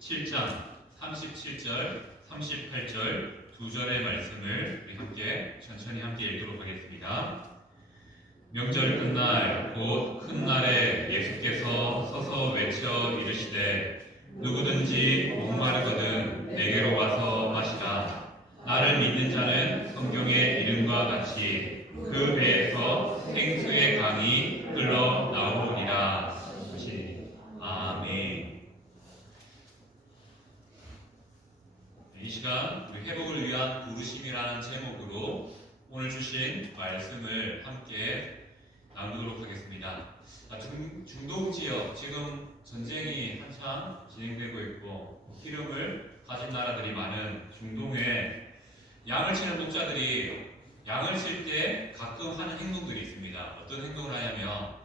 7장 37절, 38절 두 절의 말씀을 우리 천천히 함께 읽도록 하겠습니다. 명절 끝날 곧 큰 날에 예수께서 서서 외쳐 이르시되 누구든지 목마르거든 내게로 와서 마시라. 나를 믿는 자는 성경의 이름과 같이 그 배에서 생수의 강이 흘러나오리라. 아멘. 이 시간 우리 회복을 위한 부르심이라는 제목으로 오늘 주신 말씀을 함께 나누도록 하겠습니다. 중동 지역, 지금 전쟁이 한참 진행되고 있고 기름을 가진 나라들이 많은 중동에 양을 치는 독자들이 양을 칠 때 가끔 하는 행동들이 있습니다. 어떤 행동을 하냐면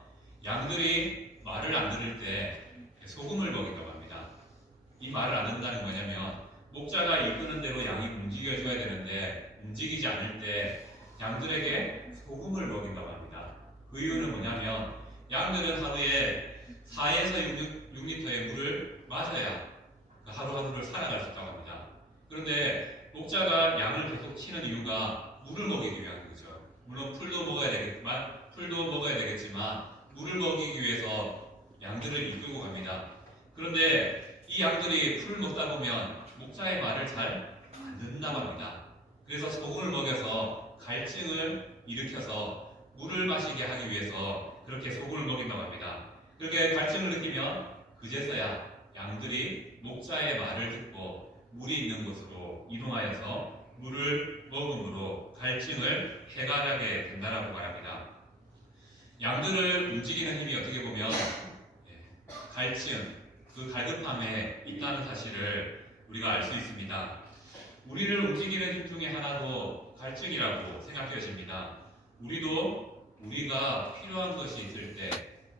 양들이 말을 안 들을 때 소금을 먹인다고 합니다. 이 말을 안 듣는다는 뭐냐면 목자가 이끄는 대로 양이 움직여줘야 되는데 움직이지 않을 때 양들에게 소금을 먹인다고 합니다. 그 이유는 뭐냐면 양들은 하루에 4에서 6리터의 물을 마셔야 하루하루를 살아갈 수 있다고 합니다. 그런데 목자가 양을 계속 치는 이유가 물을 먹이기 위한 거죠. 물론 풀도 먹어야 되겠지만 물을 먹이기 위해서 양들을 이끌고 갑니다. 그런데 이 양들이 풀을 먹다 보면 목자의 말을 잘 안 듣는다고 합니다. 그래서 소금을 먹여서 갈증을 일으켜서 물을 마시게 하기 위해서 그렇게 소금을 먹인다고 합니다. 그렇게 갈증을 느끼면 그제서야 양들이 목자의 말을 듣고 물이 있는 곳으로 이동하여서 물을 먹음으로 갈증을 해결하게 된다고 말합니다. 양들을 움직이는 힘이 어떻게 보면 갈증, 그 갈급함에 있다는 사실을 우리가 알 수 있습니다. 우리를 움직이는 힘 중에 하나도 갈증이라고 생각되어집니다. 우리가 필요한 것이 있을 때,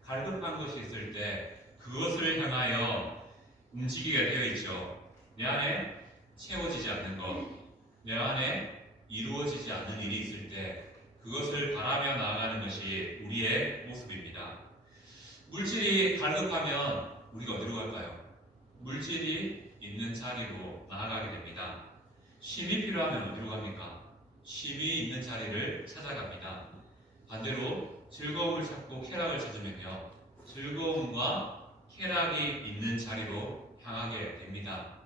갈급한 것이 있을 때 그것을 향하여 움직이게 되어 있죠. 내 안에 채워지지 않는 것, 내 안에 이루어지지 않는 일이 있을 때 그것을 바라며 나아가는 것이 우리의 모습입니다. 물질이 갈급하면 우리가 어디로 갈까요? 물질이 있는 자리로 나아가게 됩니다. 쉼이 필요하면 어디로 갑니까? 쉼이 있는 자리를 찾아갑니다. 반대로 즐거움을 찾고 쾌락을 찾으면요, 즐거움과 쾌락이 있는 자리로 향하게 됩니다.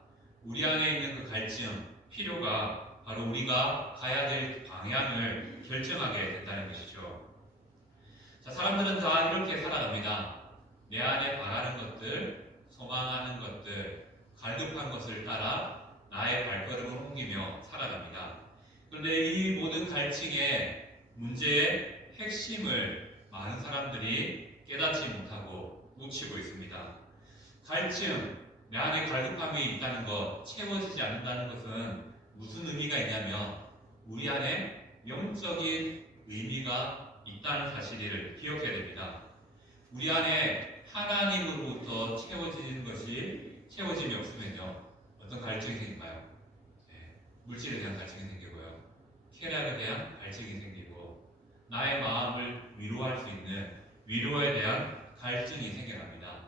우리 안에 있는 그 갈증, 필요가 바로 우리가 가야 될 방향을 결정하게 된다는 것이죠. 자, 사람들은 다 이렇게 살아갑니다. 내 안에 바라는 것들, 소망하는 것들, 갈급한 것을 따라 나의 발걸음을 옮기며 살아갑니다. 그런데 이 모든 갈증의 문제의 핵심을 많은 사람들이 깨닫지 못하고 놓치고 있습니다. 갈증, 내 안에 갈급함이 있다는 것, 채워지지 않는다는 것은 무슨 의미가 있냐면 우리 안에 영적인 의미가 있다는 사실을 기억해야 됩니다. 우리 안에 하나님으로부터 채워짐이 없으면요, 어떤 갈증이 생길까요? 물질에 대한 갈증이 생기고요, 쾌락에 대한 갈증이 생기고, 나의 마음을 위로할 수 있는 위로에 대한 갈증이 생겨납니다.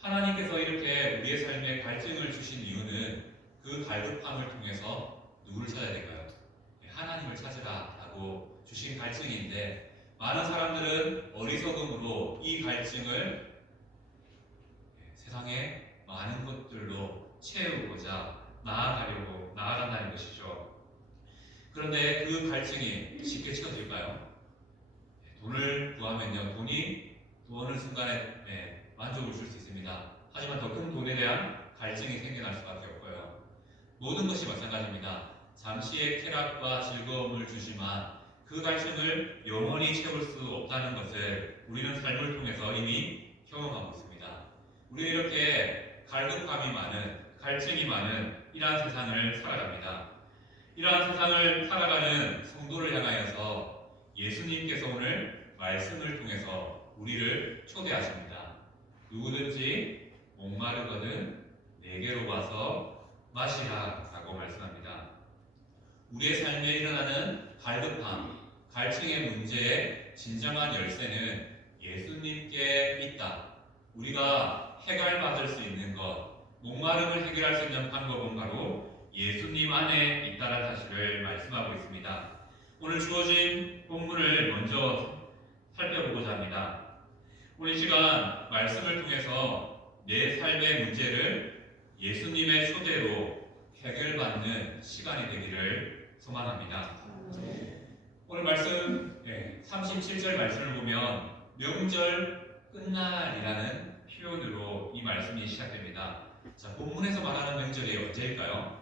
하나님께서 이렇게 우리의 삶에 갈증을 주신 이유는 그 갈급함을 통해서 누구를 찾아야 될까요? 하나님을 찾으라 라고 주신 갈증인데, 많은 사람들은 어리석음으로 이 갈증을 세상의 많은 것들로 채우고자 나아간다는 것이죠. 그런데 그 갈증이 쉽게 채워질까요? 돈을 구하면요, 돈이 어느 순간에 만족을 줄 수 있습니다. 하지만 더 큰 돈에 대한 갈증이 생겨날 수밖에 없고요. 모든 것이 마찬가지입니다. 잠시의 쾌락과 즐거움을 주지만 그 갈증을 영원히 채울 수 없다는 것을 우리는 삶을 통해서 이미 경험하고 있습니다. 우리는 이렇게 갈급함이 많은, 갈증이 많은 이러한 세상을 살아갑니다. 이러한 세상을 살아가는 성도를 향하여서 예수님께서 오늘 말씀을 통해서 우리를 초대하십니다. 누구든지 목마르거든 내게로 와서 마시라 라고 말씀합니다. 우리의 삶에 일어나는 갈급함, 갈증의 문제의 진정한 열쇠는 예수님께 있다. 우리가 해결받을 수 있는 것, 목마름을 해결할 수 있는 방법은 바로 예수님 안에 있다는 사실을 말씀하고 있습니다. 오늘 주어진 본문을 먼저 살펴보고자 합니다. 오늘 이 시간 말씀을 통해서 내 삶의 문제를 예수님의 초대로 해결받는 시간이 되기를 소망합니다. 오늘 말씀 37절 말씀을 보면 명절 끝날이라는 표현으로 이 말씀이 시작됩니다. 자, 본문에서 말하는 명절이 언제일까요?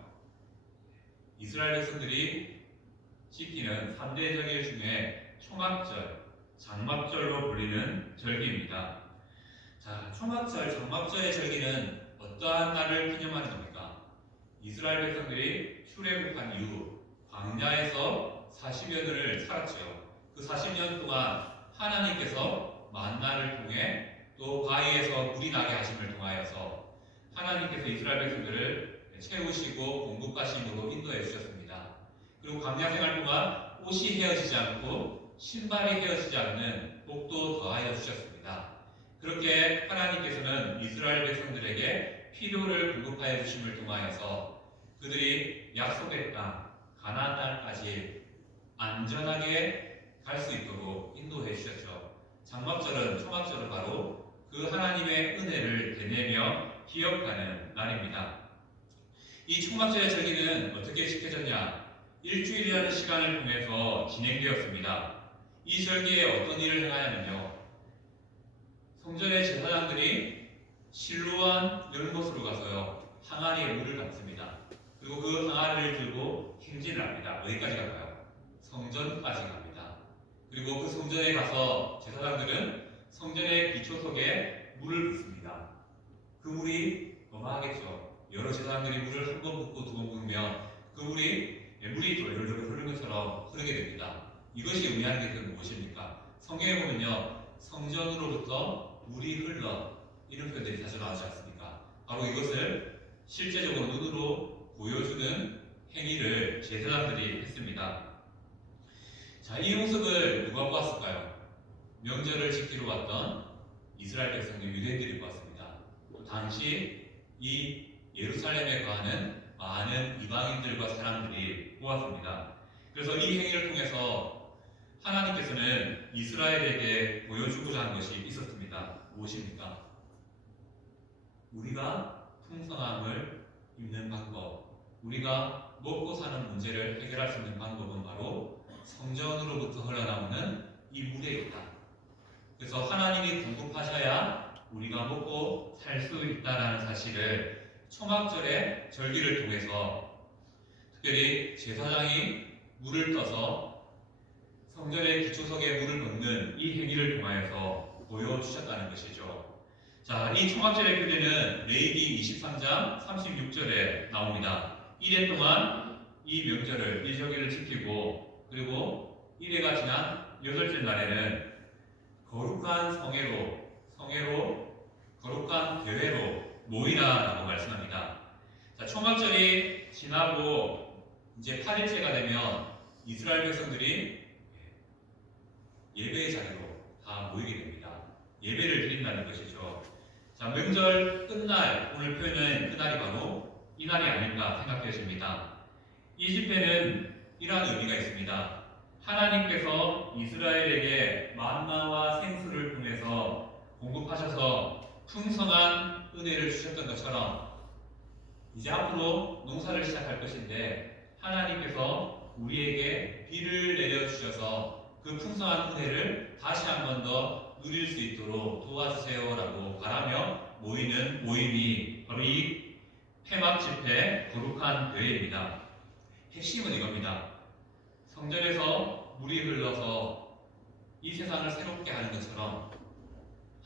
이스라엘 백성들이 지키는 3대 절기 중에 초막절, 장막절로 불리는 절기입니다. 자, 초막절, 장막절의 절기는 어떠한 날을 기념하는 겁니까? 이스라엘 백성들이 출애굽한 이후 광야에서 40여년을 살았죠. 그 40년 동안 하나님께서 만나를 통해 또 바위에서 물이 나게 하심을 통하여서 하나님께서 이스라엘 백성들을 채우시고 공급하심으로 인도해 주셨습니다. 그리고 광야 생활 동안 옷이 헤어지지 않고 신발이 헤어지지 않는 복도 더하여 주셨습니다. 그렇게 하나님께서는 이스라엘 백성들에게 필요를 공급하여 주심을 통하여서 그들이 약속의 땅 가나안 땅까지 안전하게 갈 수 있도록 인도해 주셨죠. 장막절은 초막절은 바로 그 하나님의 은혜를 되뇌며 기억하는 날입니다. 이 초막절의 절기는 어떻게 지켜졌냐? 일주일이라는 시간을 통해서 진행되었습니다. 이 절기에 어떤 일을 행하냐면요, 성전의 제사장들이 실로암 연못으로 가서요 항아리에 물을 담습니다. 그리고 그 항아리를 들고 행진을 합니다. 어디까지 갈까요? 성전까지 갑니다. 그리고 그 성전에 가서 제사장들은 성전의 기초석에 물을 붓습니다. 그 물이 어마하겠죠. 여러 제사장들이 물을 한 번 붓고 두 번 붓으면 그 물이 또 열로 흐르는 것처럼 흐르게 됩니다. 이것이 의미하는 게 무엇입니까? 성경에 보면요, 성전으로부터 물이 흘러 이런 표현들이 자주 나오지 않습니까? 바로 이것을 실제적으로 눈으로 보여주는 행위를 제사장들이 했습니다. 자, 이 모습을 누가 보았을까요? 명절을 지키러 왔던 이스라엘 백성들, 유대인들이 보았습니다. 또 당시 이 예루살렘에 거하는 많은 이방인들과 사람들이 보았습니다. 그래서 이 행위를 통해서 하나님께서는 이스라엘에게 보여주고자 하는 것이 있었습니다. 무엇입니까? 우리가 풍성함을 입는 방법, 우리가 먹고 사는 문제를 해결할 수 있는 방법은 바로 성전으로부터 흘러나오는 이 물에 있다. 그래서 하나님이 공급하셔야 우리가 먹고 살 수 있다는 사실을 초막절의 절기를 통해서, 특별히 제사장이 물을 떠서 성전의 기초석에 물을 붓는 이 행위를 통하여서 보여주셨다는 것이죠. 자, 이 초막절의 규례는 레위기 23장 36절에 나옵니다. 1회 동안 이 명절을, 이 절기를 지키고, 그리고 1회가 지난 8째 날에는 거룩한 성회로 거룩한 대회로 모이라라고 말씀합니다. 자, 초막절이 지나고 이제 8일째가 되면 이스라엘 백성들이 예배의 자리로 다 모이게 됩니다. 예배를 드린다는 것이죠. 자, 명절 끝날, 오늘 표현은 그날이 바로 이날이 아닐까 생각되십니다. 이 집회는 이러한 의미가 있습니다. 하나님께서 이스라엘에게 만나와 생수를 통해서 공급하셔서 풍성한 은혜를 주셨던 것처럼 이제 앞으로 농사를 시작할 것인데 하나님께서 우리에게 비를 내려주셔서 그 풍성한 은혜를 다시 한 번 더 누릴 수 있도록 도와주세요라고 바라며 모이는 모임이 바로 이 폐막 집회 거룩한 대회입니다. 핵심은 이겁니다. 성전에서 물이 흘러서 이 세상을 새롭게 하는 것처럼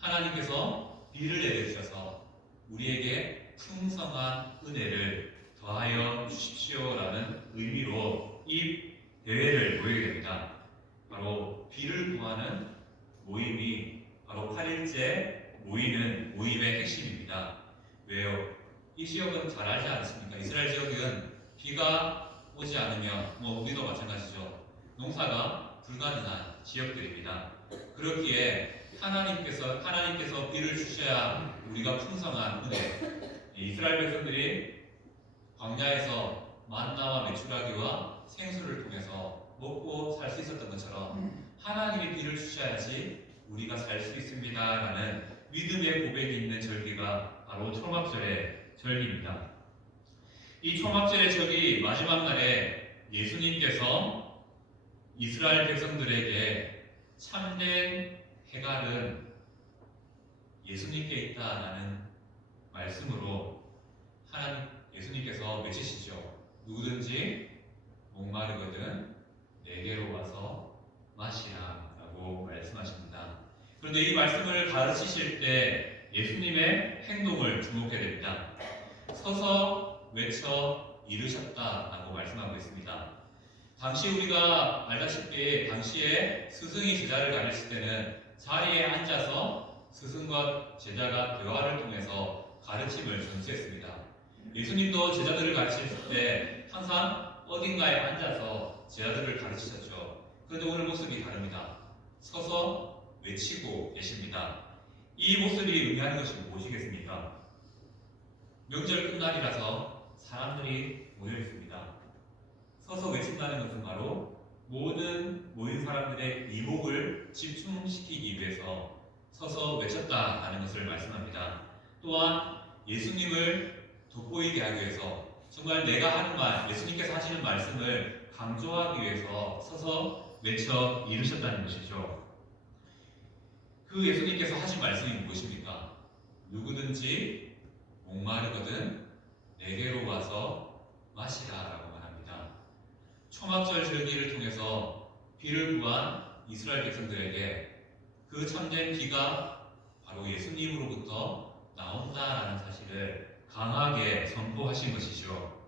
하나님께서 비를 내려주셔서 우리에게 풍성한 은혜를 더하여 주십시오라는 의미로 이 대회를 모이게 됩니다. 바로 비를 구하는 모임이 바로 8일째 모이는 모임의 핵심입니다. 왜요? 이 지역은 잘 알지 않습니까? 이스라엘 지역은 비가 오지 않으면 우리도 마찬가지죠. 농사가 불가능한 지역들입니다. 그렇기에 하나님께서 비를 주셔야 우리가 풍성한 은혜, 이스라엘 백성들이 광야에서 만나와 메추라기와 생수를 통해서 먹고 살 수 있었던 것처럼 하나님이 비를 주셔야지 우리가 살 수 있습니다라는 믿음의 고백이 있는 절기가 바로 초막절의 절기입니다. 이 초막절의 절기 마지막 날에 예수님께서 이스라엘 백성들에게 참된 해갈은 예수님께 있다라는 말씀으로 예수님께서 외치시죠. 누구든지 목마르거든 내게로 와서 마시라 라고 말씀하십니다. 그런데 이 말씀을 가르치실 때 예수님의 행동을 주목해야 됩니다. 서서 외쳐 이르셨다라고 말씀하고 있습니다. 당시 우리가 알다시피 당시에 스승이 제자를 가르칠 때는 자리에 앉아서 스승과 제자가 대화를 통해서 가르침을 전수했습니다. 예수님도 제자들을 가르칠 때 항상 어딘가에 앉아서 제자들을 가르치셨죠. 그런데 오늘 모습이 다릅니다. 서서 외치고 계십니다. 이 모습이 의미하는 것이 무엇이겠습니까? 명절 끝날이라서 사람들이 모여 있습니다. 서서 외친다는 것은 바로 모든 모인 사람들의 이목을 집중시키기 위해서 서서 외쳤다라는 것을 말씀합니다. 또한 예수님을 돋보이게 하기 위해서 정말 내가 하는 말, 예수님께서 하시는 말씀을 강조하기 위해서 서서 외쳐 이르셨다는 것이죠. 그 예수님께서 하신 말씀이 무엇입니까? 누구든지 목마르거든 내게로 와서 마시라라고 말합니다. 초막절 절기를 통해서 비를 구한 이스라엘 백성들에게 그 참된 비가 바로 예수님으로부터 나온다라는 사실을 강하게 선포하신 것이죠.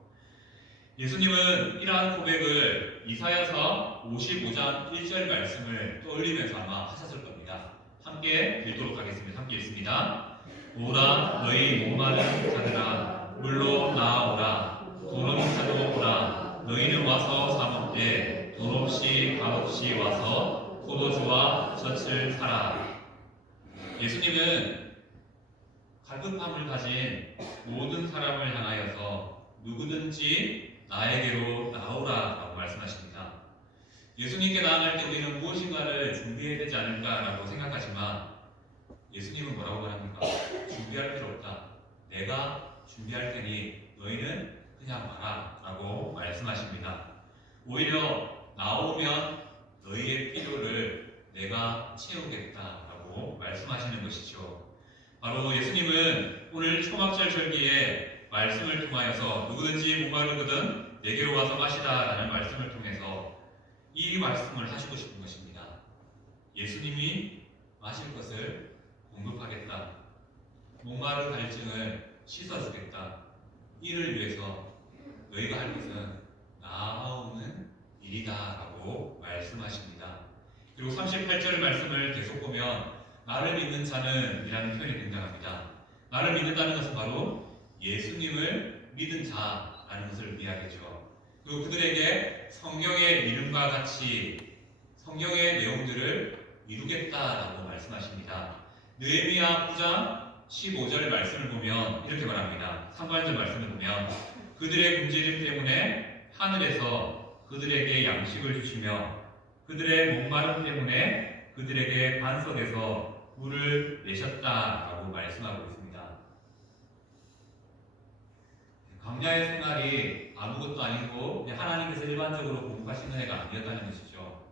예수님은 이러한 고백을 이사야서 55장 1절 말씀을 떠올리면서 아마 하셨을 겁니다. 함께 읽도록 하겠습니다. 함께 읽습니다. 오라 너희 목마른 자들아 물로 나아오라 돈 없는 자도 오라 너희는 와서 사 먹되 돈 없이 값 없이 와서 포도주와 젖을 사라. 예수님은 갈급함을 가진 모든 사람을 향하여서 누구든지 나에게로 나오라라고 말씀하십니다. 예수님께 나아갈 때 우리는 무엇인가를 준비해야 되지 않을까라고 생각하지만 예수님은 뭐라고 말합니까? 준비할 필요 없다. 내가 준비할 테니 너희는 그냥 와라라고 말씀하십니다. 오히려 나오면 너희의 필요를 내가 채우겠다라고 말씀하시는 것이죠. 바로 예수님은 오늘 초막절 절기에 말씀을 통하여서 누구든지 목마르거든 내게로 와서 마시다라는 말씀을 통해서 이 말씀을 하시고 싶은 것입니다. 예수님이 마실 것을 공급하겠다. 목마른 갈증을 씻어주겠다. 이를 위해서 너희가 할 것은 나아오는 일이다라고 말씀하십니다. 그리고 38절 말씀을 계속 보면 나를 믿는 자는 이라는 표현이 등장합니다. 나를 믿는다는 것은 바로 예수님을 믿은 자라는 것을 이야기하죠. 그리고 그들에게 성경의 이름과 같이 성경의 내용들을 이루겠다라고 말씀하십니다. 느헤미야 9장 15절 말씀을 보면 이렇게 말합니다. 상관절 말씀을 보면 그들의 굶주림 때문에 하늘에서 그들에게 양식을 주시며 그들의 목마름 때문에 그들에게 반석에서 물을 내셨다라고 말씀하고 있습니다. 광야의 생활이 아무것도 아니고 하나님께서 일반적으로 공급하시는 해가 아니었다는 것이죠.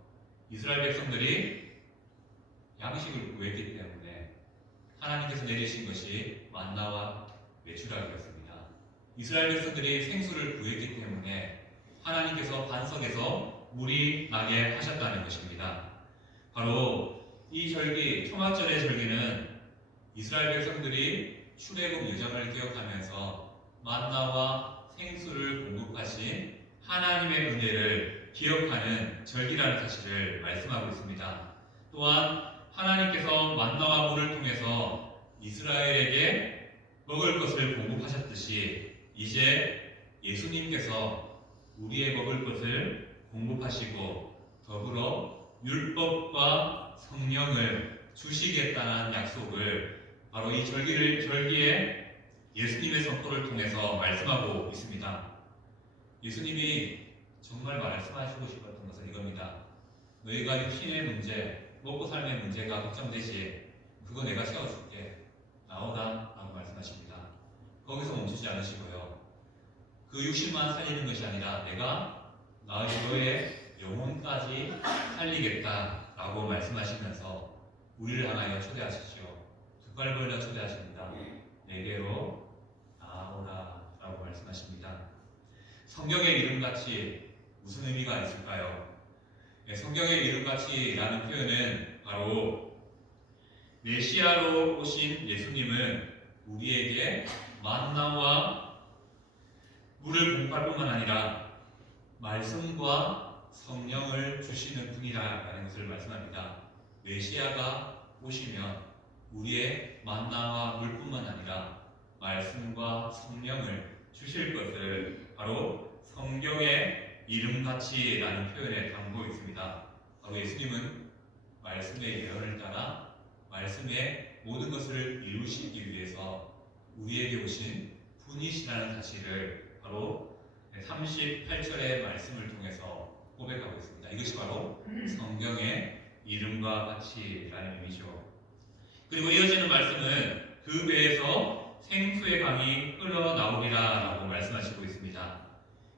이스라엘 백성들이 양식을 구했기 때문에 하나님께서 내리신 것이 만나와 메추라기였습니다. 이스라엘 백성들이 생수를 구했기 때문에 하나님께서 반석에서 물이 나게 하셨다는 것입니다. 바로 이 절기, 초막절의 절기는 이스라엘 백성들이 출애굽 여정을 기억하면서 만나와 생수를 공급하신 하나님의 은혜를 기억하는 절기라는 사실을 말씀하고 있습니다. 또한 하나님께서 만나와 물을 통해서 이스라엘에게 먹을 것을 공급하셨듯이 이제 예수님께서 우리의 먹을 것을 공급하시고 더불어 율법과 성령을 주시겠다는 약속을 바로 이 절기에 예수님의 선포를 통해서 말씀하고 있습니다. 예수님이 정말 말씀하시고 싶었던 것은 이겁니다. 너희가 육신의 문제, 먹고 삶의 문제가 걱정되지, 그거 내가 채워줄게. 나오라 라고 말씀하십니다. 거기서 멈추지 않으시고요. 그 육신만 살리는 것이 아니라 내가 너의 영혼까지 살리겠다 라고 말씀하시면서 우리를 향하여 초대하시죠. 두 팔 벌려 초대하십니다. 내게로 나오라 라고 말씀하십니다. 성경의 이름같이 무슨 의미가 있을까요? 성경의 이름같이라는 표현은 바로 메시아로 오신 예수님은 우리에게 만나와 물을 공급할 뿐만 아니라 말씀과 성령을 주시는 분이라는 것을 말씀합니다. 메시아가 오시면 우리의 만나와 물뿐만 아니라 말씀과 성령을 주실 것을 바로 성경의 이름같이라는 표현에 담고 있습니다. 바로 예수님은 말씀의 예언을 따라 말씀의 모든 것을 이루시기 위해서 우리에게 오신 분이시라는 사실을 바로 38절의 말씀을 통해서 고백하고 있습니다. 이것이 바로 성경의 이름과 같이라는 의미죠. 그리고 이어지는 말씀은 그 배에서 생수의 강이 흘러나오리라 라고 말씀하시고 있습니다.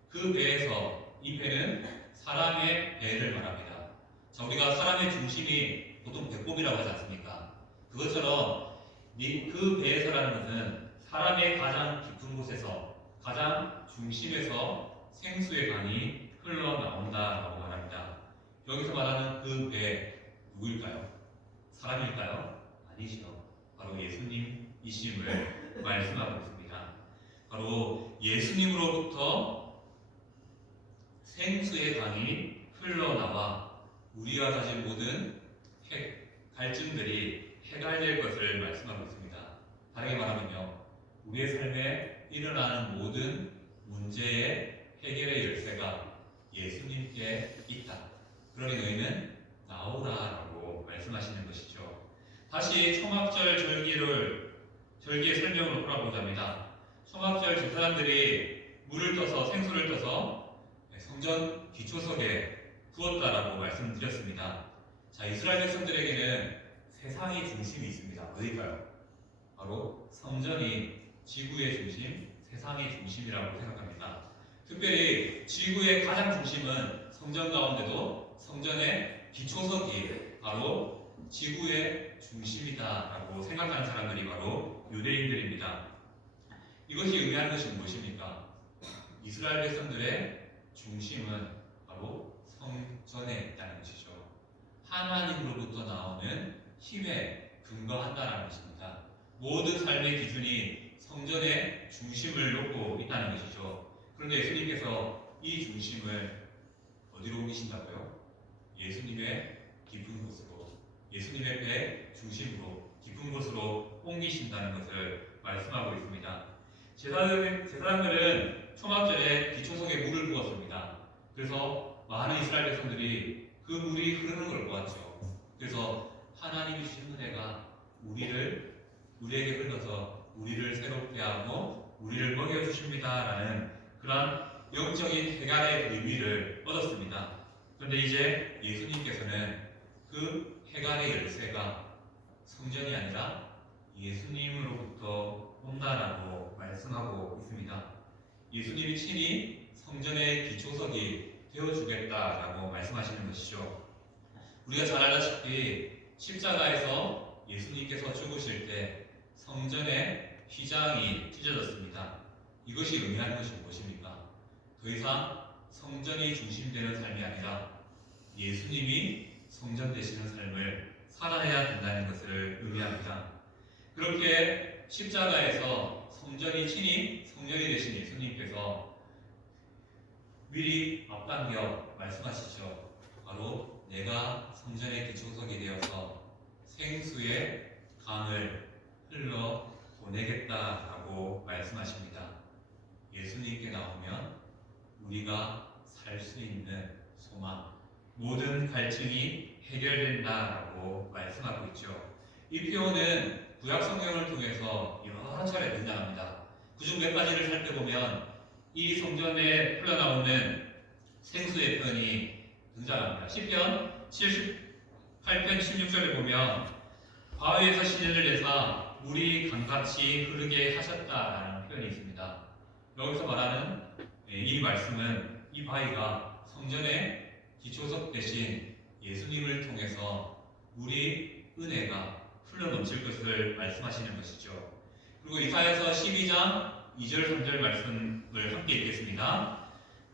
그 배에서, 이 배는 사람의 배를 말합니다. 자, 우리가 사람의 중심이 보통 배꼽이라고 하지 않습니까? 그것처럼 그 배에서라는 것은 사람의 가장 깊은 곳에서, 가장 중심에서 생수의 강이 흘러나온다라고 말합니다. 여기서 말하는 그 배 누구일까요? 사람일까요? 아니죠. 바로 예수님이심을 말씀하고 있습니다. 바로 예수님으로부터 생수의 강이 흘러나와 우리가 가진 모든 갈증들이 해결될 것을 말씀하고 있습니다. 다르게 말하면요, 우리의 삶에 일어나는 모든 문제의 해결의 열쇠가 예수님께 있다. 그러니 너희는 나오라라고 말씀하시는 것이죠. 다시 초막절 절기의 설명으로 돌아보자입니다. 초막절 두 사람들이 물을 떠서, 생수를 떠서 성전 기초석에 부었다라고 말씀드렸습니다. 자, 이스라엘 백성들에게는 세상의 중심이 있습니다. 어디일까요? 바로 성전이 지구의 중심, 세상의 중심이라고 생각합니다. 특별히 지구의 가장 중심은 성전 가운데도 성전의 기초석이 바로 지구의 중심이다라고 생각하는 사람들이 바로 유대인들입니다. 이것이 의미하는 것이 무엇입니까? 이스라엘 백성들의 중심은 바로 성전에 있다는 것이죠. 하나님으로부터 나오는 힘에 근거한다는 것입니다. 모든 삶의 기준이 성전의 중심을 놓고 있다는 것이죠. 그런데 예수님께서 이 중심을 어디로 옮기신다고요? 예수님의 깊은 곳으로, 예수님의 배 중심으로 깊은 곳으로 옮기신다는 것을 말씀하고 있습니다. 제사장들은 초막절에 기초석에 물을 부었습니다. 그래서 많은 이스라엘 백성들이 그 물이 흐르는 걸 보았죠. 그래서 하나님이 주신 은혜가 우리에게 흘러서 우리를 새롭게 하고 우리를 먹여주십니다라는 그러한 영적인 해갈의 의미를 얻었습니다. 그런데 이제 예수님께서는 그 해갈의 열쇠가 성전이 아니라 예수님으로부터 온다라고 말씀하고 있습니다. 예수님이 친히 성전의 기초석이 되어주겠다라고 말씀하시는 것이죠. 우리가 잘 알다시피 십자가에서 예수님께서 죽으실 때 성전의 휘장이 찢어졌습니다. 이것이 의미하는 것이 무엇입니까? 더 이상 성전이 중심되는 삶이 아니라 예수님이 성전 되시는 삶을 살아야 된다는 것을 의미합니다. 그렇게 십자가에서 성전이 친히 성전이 되신 예수님께서 미리 앞당겨 말씀하시죠. 바로 내가 성전의 기초석이 되어서 생수의 강을 흘러 보내겠다라고 말씀하십니다. 예수님께 나오면 우리가 살 수 있는 소망, 모든 갈증이 해결된다라고 말씀하고 있죠. 이 표현은 구약 성경을 통해서 여러 차례 등장합니다. 그중 몇 가지를 살펴보면 이 성전에 흘러나오는 생수의 표현이 등장합니다. 시편 78편 16절에 보면 바위에서 시내를 내사 물이 강같이 흐르게 하셨다라는 표현이 있습니다. 여기서 말하는 이 말씀은 이 바위가 성전의 기초석 대신 예수님을 통해서 물이 은혜가 흘러넘칠 것을 말씀하시는 것이죠. 그리고 이사야서 12장 2절 3절 말씀을 함께 읽겠습니다.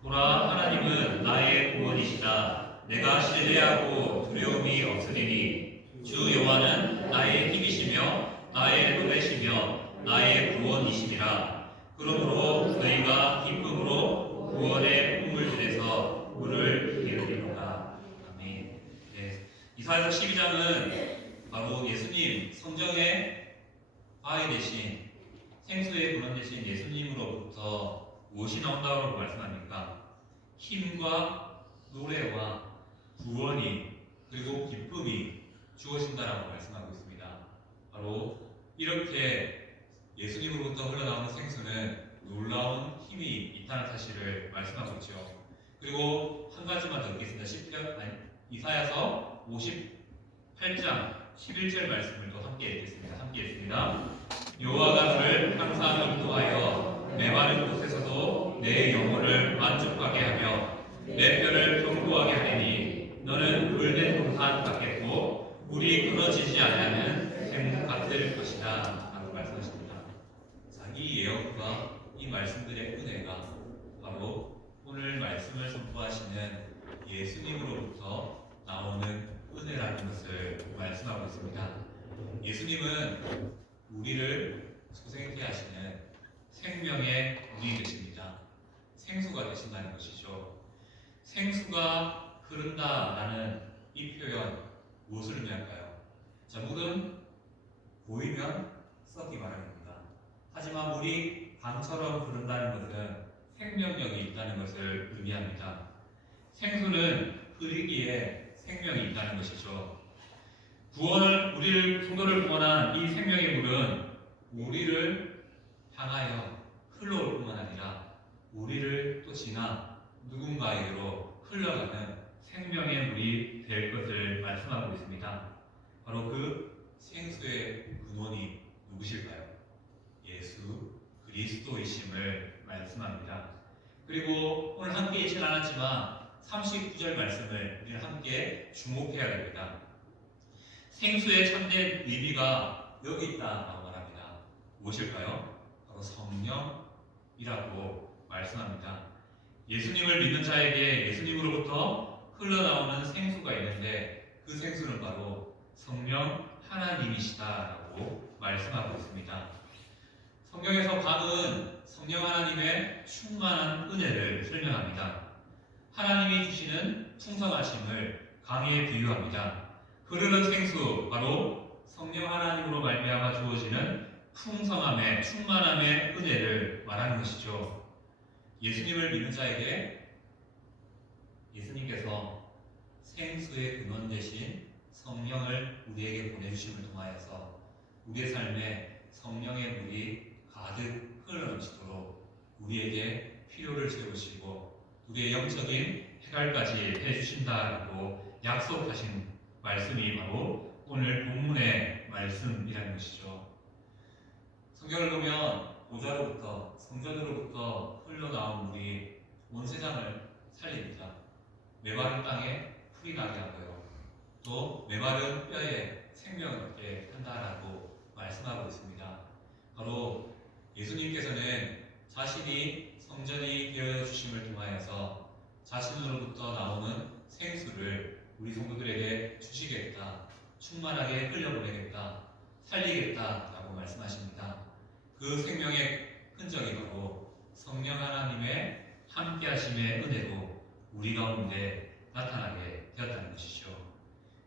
보라, 하나님은 나의 구원이시다. 내가 신뢰하고 두려움이 없으리니 주 여호와는 나의 힘이시며 나의 노래시며 나의 구원이시니라. 그러므로 너희가 기쁨으로 구원의 우물들에서 물을 기르리로다. 아멘. 네. 이사야서 12장은 바로 예수님 성전의 바위 대신 생수의 근원 대신 예수님으로부터 무엇이 나온다고 말씀합니까? 힘과 노래와 구원이 그리고 기쁨이 주어진다라고 말씀하고 있습니다. 바로 이렇게 예수님으로부터 흘러나오는 생수는 놀라운 힘이 있다는 사실을 말씀하고 있죠. 그리고 한 가지만 더 읽겠습니다. 이사야서 58장 11절 말씀을 또 함께 읽겠습니다. 함께 읽습니다. 여호와가 저를 항상 인도하여 메마른 곳에서도 내 영혼을 만족하게 하며 내 뼈를 견고하게 하리니 너는 물된 동산 같겠고 물이 끊어지지 아니하는 샘 같을 것이다 라고 말씀하십니다. 자, 이 예언과 이 말씀들의 은혜가 바로 오늘 말씀을 선포하시는 예수님으로부터 나오는 은혜라는 것을 말씀하고 있습니다. 예수님은 우리를 소생케 하시는 생명의 물이 되십니다. 생수가 되신다는 것이죠. 생수가 흐른다라는 이 표현 무엇을 의미할까요? 자, 물은 보이면 썩기 마련입니다. 하지만 물이 강처럼 흐른다는 것은 생명력이 있다는 것을 의미합니다. 생수는 흐르기에 생명이 있다는 것이죠. 우리를 성도를 구원한 이 생명의 물은 우리를 향하여 흘러올 뿐만 아니라 우리를 또 지나 누군가에게로 흘러가는 생명의 물이 될 것을 말씀하고 있습니다. 바로 그 생수의 근원이 누구실까요? 예수 그리스도이심을 말씀합니다. 그리고 오늘 함께 읽진 않았지만 39절 말씀을 우리는 함께 주목해야 됩니다. 생수의 참된 의미가 여기 있다라고 말합니다. 무엇일까요? 바로 성령이라고 말씀합니다. 예수님을 믿는 자에게 예수님으로부터 흘러나오는 생수가 있는데 그 생수는 바로 성령 하나님이시다라고 말씀하고 있습니다. 성경에서 밤은 성령 하나님의 충만한 은혜를 설명합니다. 하나님이 주시는 풍성하심을 강에 비유합니다. 흐르는 생수, 바로 성령 하나님으로 말미암아 주어지는 풍성함의 충만함의 은혜를 말하는 것이죠. 예수님을 믿는 자에게 예수님께서 생수의 근원 대신 성령을 우리에게 보내주심을 통하여서 우리의 삶에 성령의 물이 가득 흘러넘치도록 우리에게 필요를 채우시고 우리의 영적인 해갈까지 해주신다라고 약속하신 말씀이 바로 오늘 본문의 말씀이라는 것이죠. 성경을 보면 보좌로부터 성전으로부터 흘러나온 물이 온 세상을 살립니다. 메마른 땅에 풀이 나게 하고요. 또 메마른 뼈에 생명을 얻게 한다라고 말씀하고 있습니다. 바로 예수님께서는 자신이 성전이 되어주심을 통하여서 자신으로부터 나오는 생수를 우리 성도들에게 주시겠다, 충만하게 흘려보내겠다, 살리겠다라고 말씀하십니다. 그 생명의 흔적이 바로 성령 하나님의 함께하심의 은혜로 우리 가운데 나타나게 되었다는 것이죠.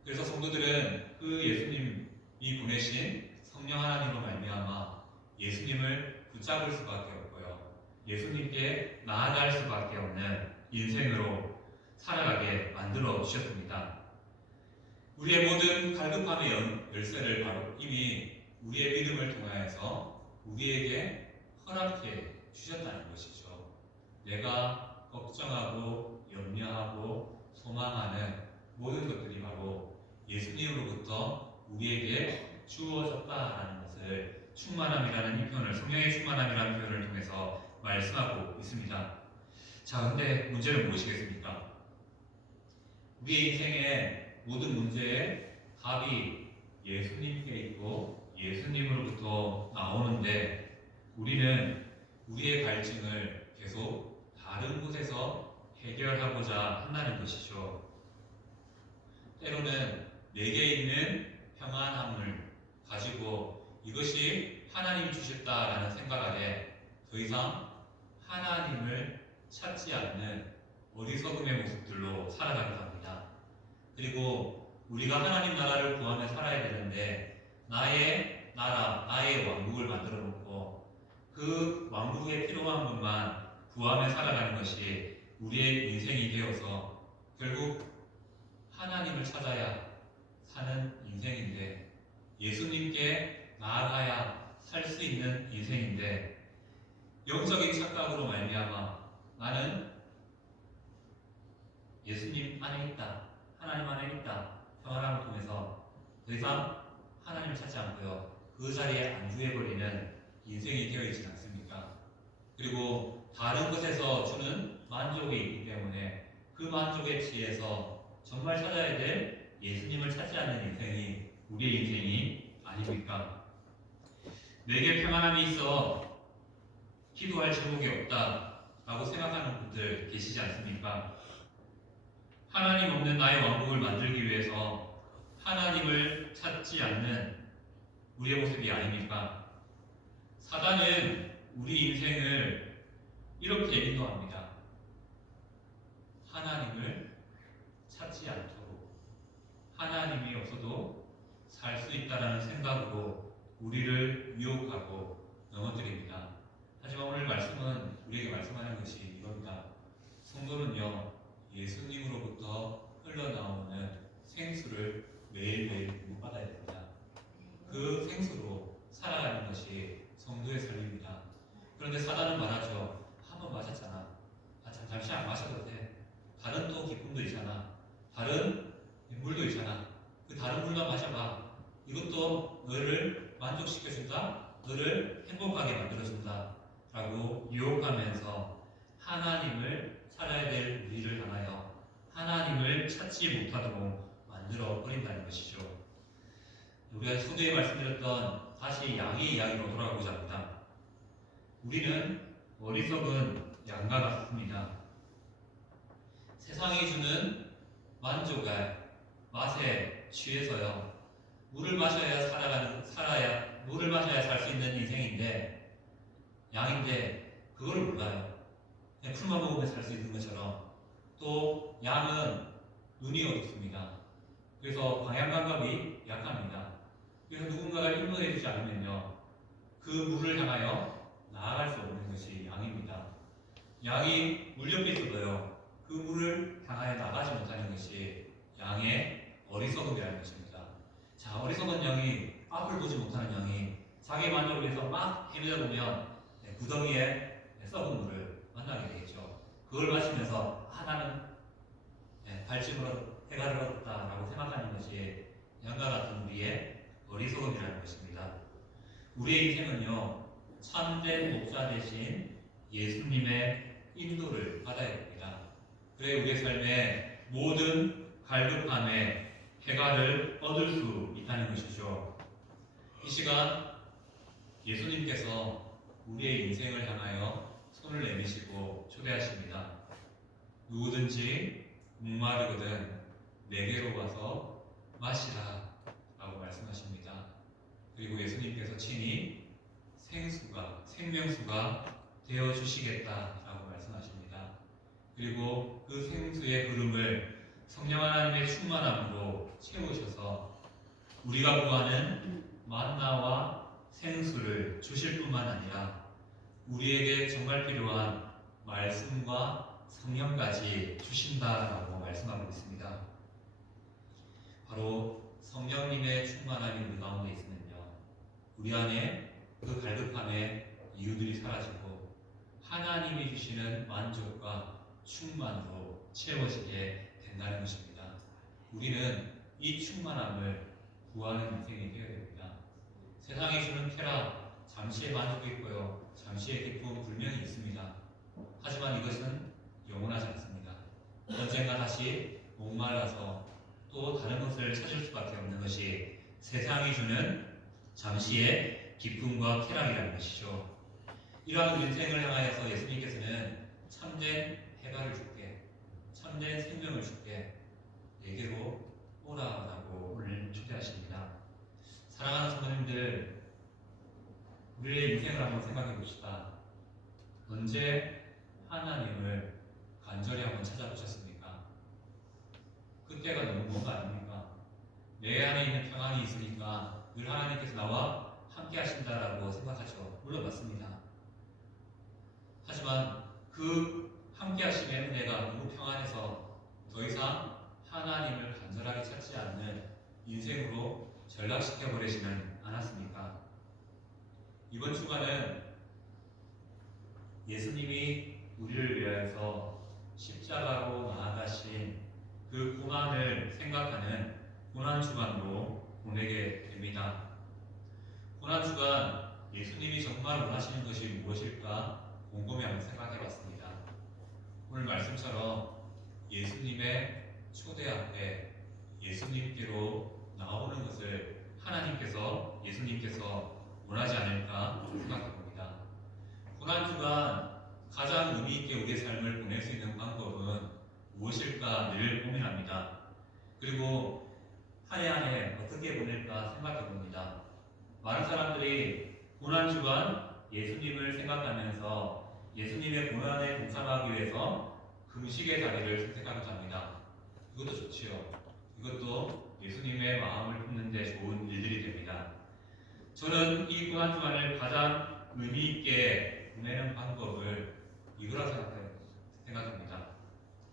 그래서 성도들은 그 예수님이 보내신 성령 하나님으로 말미암아 예수님을 붙잡을 수밖에 없고요, 예수님께 나아갈 수밖에 없는 인생으로 살아가게 만들어 주셨습니다. 우리의 모든 갈급함의 열쇠를 바로 이미 우리의 믿음을 통하여서 우리에게 허락해 주셨다는 것이죠. 내가 걱정하고 염려하고 소망하는 모든 것들이 바로 예수님으로부터 우리에게 주어졌다라는 것을 충만함이라는 이 표현을, 성령의 충만함이라는 표현을 통해서 말씀하고 있습니다. 자, 근데 문제는 무엇이겠습니까? 우리의 인생의 모든 문제의 답이 예수님께 있고 예수님으로부터 나오는데 우리는 우리의 갈증을 계속 다른 곳에서 해결하고자 한다는 것이죠. 때로는 내게 있는 평안함을 가지고 이것이 하나님이 주셨다라는 생각 아래 더 이상 하나님을 찾지 않는 어리석음의 모습들로 살아가기도 합니다. 그리고 우리가 하나님 나라를 구하며 살아야 되는데 나의 나라, 나의 왕국을 만들어 놓고 그 왕국에 필요한 것만 구하며 살아가는 것이 우리의 인생이 되어서 결국 하나님을 찾아야 사는 인생인데 예수님께 나아가야 살 수 있는 인생인데 영적인 착각으로 말미암아 나는 예수님 안에 있다, 하나님 안에 있다, 평안함을 통해서 더 이상 하나님을 찾지 않고요 그 자리에 안주해버리는 인생이 되어 있지 않습니까? 그리고 다른 것에서 주는 만족이 있기 때문에 그 만족에 취해서 정말 찾아야 될 예수님을 찾지 않는 인생이 우리의 인생이 아닙니까? 내게 평안함이 있어 기도할 제목이 없다라고 생각하는 분들 계시지 않습니까? 하나님 없는 나의 왕국을 만들기 위해서 하나님을 찾지 않는 우리의 모습이 아닙니까? 사단은 우리 인생을 이렇게 인도합니다. 하나님을 찾지 않도록 하나님이 없어도 살 수 있다라는 생각으로 우리를 유혹하고 넘어뜨립니다. 하지만 오늘 말씀은 우리에게 말씀하는 것이 이겁니다. 성도는요 예수님으로부터 흘러나오는 생수를 매일매일 공급받아야 됩니다. 그 생수로 살아가는 것이 성도의 삶입니다. 그런데 사단은 말하죠. 한번 마셨잖아. 잠시 안 마셔도 돼. 다른 또 기쁨도 있잖아. 다른 물도 있잖아. 그 다른 물만 마셔봐. 이것도 너를 만족시켜준다. 너를 행복하게 만들어준다. 라고 유혹하면서 하나님을 찾아야 될 우리를 향하여 하나님을 찾지 못하도록 만들어 버린다는 것이죠. 우리가 초대에 말씀드렸던 다시 양의 이야기로 돌아가고자 합니다. 우리는 어리석은 양과 같습니다. 세상이 주는 만족에 맛에 취해서요. 물을 마셔야 물을 마셔야 살 수 있는 인생인데 양인데 그걸 몰라요. 그냥 풀만 먹으면 살 수 있는 것처럼 또 양은 눈이 어둡습니다. 그래서 방향 감각이 약합니다. 그래서 누군가가 인도해 주지 않으면요 그 물을 향하여 나아갈 수 없는 것이 양입니다. 양이 물 옆에 있어도요 그 물을 향하여 나가지 못하는 것이 양의 어리석음이라는 것입니다. 자, 어리석은 양이 앞을 보지 못하는 양이 자기 만족을 위해서 막 헤매다 보면 구덩이에 썩은 물을 만나게 되겠죠. 그걸 마시면서 나는 발심으로 해가를 얻었다라고 생각하는 것이 양과 같은 우리의 어리석음이라는 것입니다. 우리의 인생은요 참된 목자 대신 예수님의 인도를 받아야 됩니다. 그래야 우리의 삶에 모든 갈급함에 해가를 얻을 수 있다는 것이죠. 이 시간 예수님께서 우리의 인생을 향하여 손을 내미시고 초대하십니다. 누구든지 목마르거든 내게로 와서 마시라 라고 말씀하십니다. 그리고 예수님께서 친히 생명수가 되어주시겠다라고 말씀하십니다. 그리고 그 생수의 흐름을 성령 하나님의 충만함으로 채우셔서 우리가 구하는 만나와 생수를 주실 뿐만 아니라 우리에게 정말 필요한 말씀과 성령까지 주신다라고 말씀하고 있습니다. 바로 성령님의 충만함이 우리 가운데 있으면요 우리 안에 그 갈급함에 이유들이 사라지고 하나님이 주시는 만족과 충만으로 채워지게 된다는 것입니다. 우리는 이 충만함을 구하는 인생이 되어야 됩니다. 세상이 주는 쾌락, 잠시의 만족도 있고요. 잠시의 기쁨 분명히 있습니다. 하지만 이것은 영원하지 않습니다. 언젠가 다시 목말라서 또 다른 것을 찾을 수밖에 없는 것이 세상이 주는 잠시의 기쁨과 쾌락이라는 것이죠. 이러한 인생을 향하여서 예수님께서는 참된 해가를 줄게, 참된 생명을 줄게, 내게로 오라라고 오늘 초대하십니다. 사랑하는 성도님들, 우리의 인생을 한번 생각해 봅시다. 언제 하나님을 간절히 한번 찾아보셨습니까? 그때가 너무 먼 거 아닙니까? 내 안에 있는 평안이 있으니까 늘 하나님께서 나와 함께 하신다라고 생각하죠. 물론 맞습니다. 하지만 그 함께 하심의 은혜가 너무 평안해서 더 이상 하나님을 간절하게 찾지 않는 인생으로 전락시켜버리지는 않았습니까? 이번 주간은 예수님이 우리를 위하여서 십자가로 나아가신 그 고난을 생각하는 고난주간으로 보내게 됩니다. 고난주간 예수님이 정말 원하시는 것이 무엇일까 곰곰이 한번 생각해봤습니다. 오늘 말씀처럼 예수님의 초대 앞에 예수님께로 나오는 것을 하나님께서 예수님께서 원하지 않을까 생각해봅니다. 고난주간 가장 의미있게 우리의 삶을 보낼 수 있는 방법은 무엇일까 늘 고민합니다. 그리고 한 해 한 해 어떻게 보낼까 생각해봅니다. 많은 사람들이 고난주간 예수님을 생각하면서 예수님의 고난에 동참하기 위해서 금식의 자리를 선택하기도 합니다. 이것도 좋지요. 이것도 예수님의 마음을 품는 데 좋은 일들이 됩니다. 저는 이 고난주간을 가장 의미있게 보내는 방법을 이거라 생각합니다.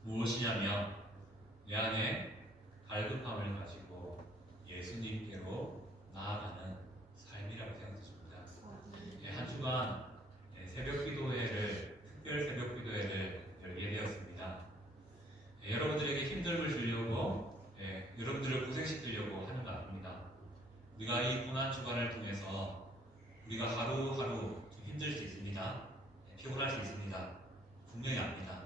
무엇이냐면 내 안에 갈급함을 가지고 예수님께로 나아가는 삶이라고 생각합니다. 한 주간 새벽 기도회를 특별 새벽 기도회를 열게 되었습니다. 여러분들에게 힘듦을 주려고 여러분들을 고생시키려고 하는 것 아닙니다. 우리가 이 고난 주간을 통해서 우리가 하루하루 좀 힘들 수 있습니다. 피곤할 수 있습니다. 분명히 압니다.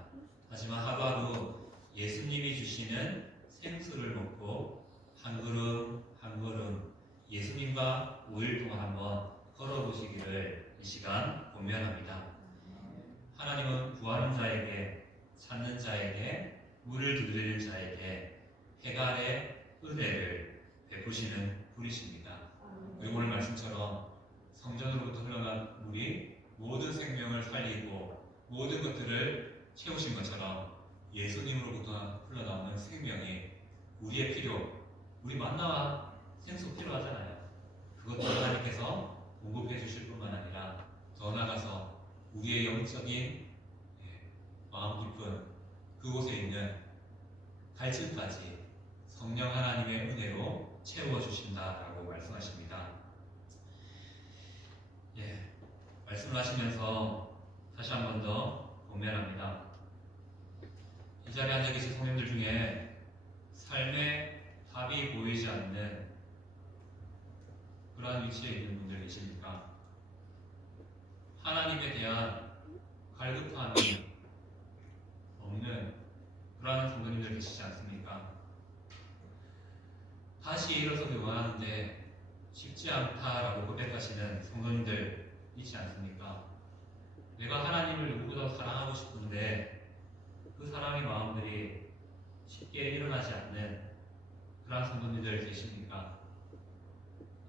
하지만 하루하루 예수님이 주시는 생수를 먹고 한 걸음 한 걸음 예수님과 5일 동안 한번 걸어보시기를 이 시간 권면합니다. 하나님은 구하는 자에게, 찾는 자에게, 문을 두드리는 자에게 해갈의 은혜를 베푸시는 분이십니다. 그리고 오늘 말씀처럼 성전으로부터 흘러난 물이 모든 생명을 살리고 모든 것들을 채우신 것처럼 예수님으로부터 흘러나오는 생명이 우리의 필요, 우리 만나와 생수 필요하잖아요. 그것도 하나님께서 공급해 주실 뿐만 아니라 더 나아가서 우리의 영적인 마음 깊은 그곳에 있는 갈증까지 성령 하나님의 은혜로 채워주신다라고 말씀하십니다. 말씀을 하시면서 다시 한 번 더 고면합니다. 이 자리에 앉아 계신 성령들 중에 삶의 답이 보이지 않는 그러한 위치에 있는 분들 계십니까? 하나님에 대한 갈급함이 없는 그러한 성도님들 계시지 않습니까? 다시 일어서기 원하는데 쉽지 않다라고 고백하시는 성도님들 있지 않습니까? 내가 하나님을 누구보다 사랑하고 싶은데 그 사랑의 마음들이 쉽게 일어나지 않는 그러한 성도님들 계십니까?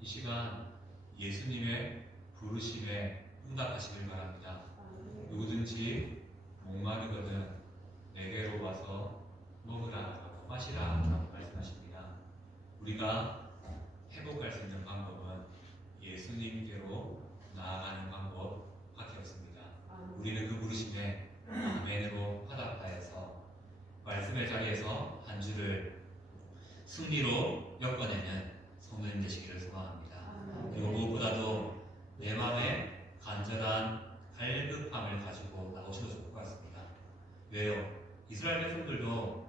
이 시간 예수님의 부르심에 응답하시길 바랍니다. 누구든지 목마르거든 내게로 와서 먹으라 마시라 라고 말씀하십니다. 우리가 회복할 수 있는 방법은 예수님께로 나아가는 방법밖에 없습니다. 우리는 그 부르심에 아멘으로 화답하여서 말씀의 자리에서 한 주를 승리로 엮어내는 성도님 되시기를 소망합니다. 그리고 무엇보다도 내 마음에 간절한 갈급함을 가지고 나오셔도 좋을 것 같습니다. 왜요? 이스라엘 백성들도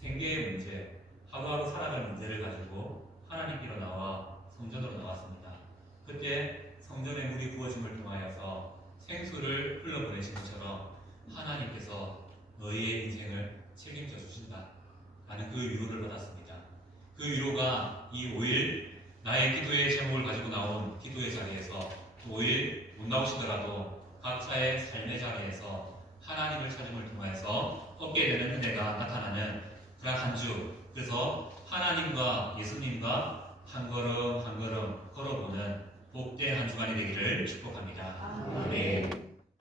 생계의 문제, 하루하루 살아갈 문제를 가지고 하나님께로 나와 성전으로 나왔습니다. 그때 성전에 물이 부어짐을 통하여서 생수를 흘러보내신 것처럼 하나님께서 너희의 인생을 책임져 주신다 라는 그 위로를 받았습니다. 그 위로가 이 5일 나의 기도의 제목을 가지고 나온 기도의 자리에서 5일 못 나오시더라도 각자의 삶의 자리에서 하나님을 찾음을 통해서 얻게 되는 은혜가 나타나는 그런 한 주, 그래서 하나님과 예수님과 한 걸음 한 걸음 걸어보는 복된 한 주간이 되기를 축복합니다. 아멘.